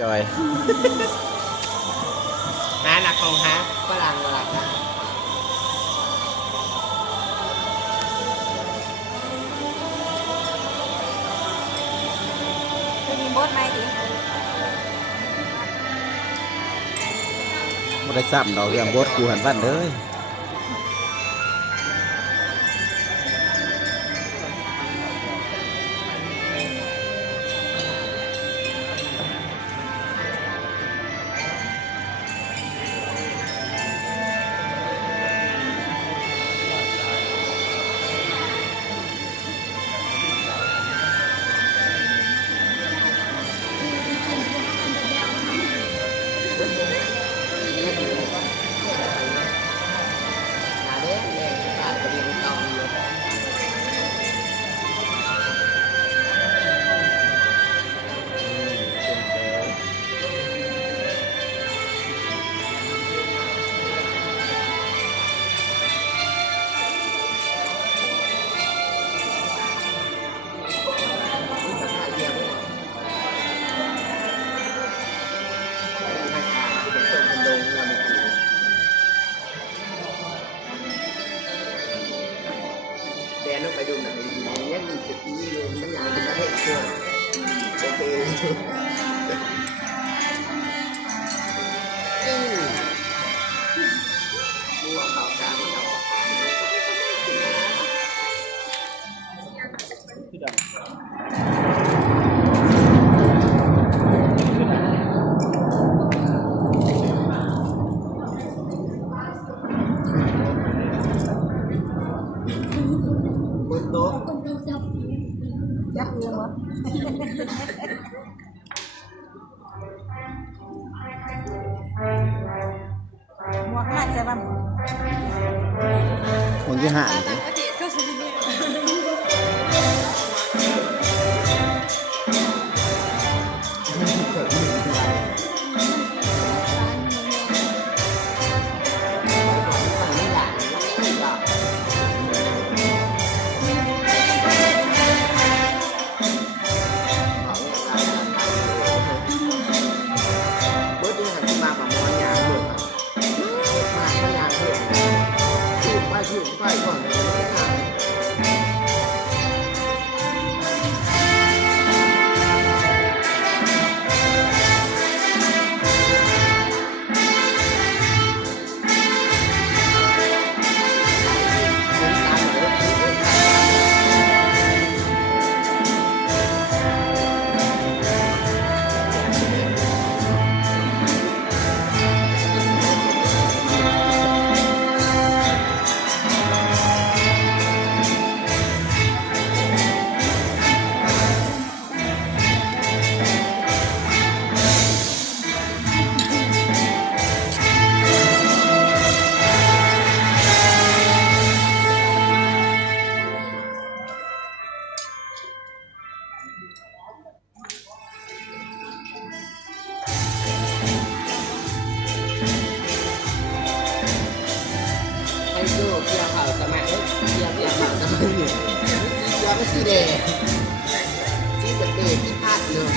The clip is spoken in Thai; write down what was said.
จอยหาหนักของหาฝรั่งฝรั่งนะจะมีบดไหมดิบ่ได้ซ้ำดอกเรื่องบดกูหันบ้านเลยแดนต้องไปดูหนังยังมีสตีอยู่มันอยากเป็นนักเตะเชื่อโอเคดูว่าข่าวการเรายักษ์เลยวะหมวกน่าจะแบบ คนที่ห่าง ต่างประเทศก็สุดเนี่ยเกี่ยวข่าวสมัยเกี่ยวข่าวสมัยอยู่เกี่ยวไม่สีแดงสีแบบเด็กที่พลาดเลย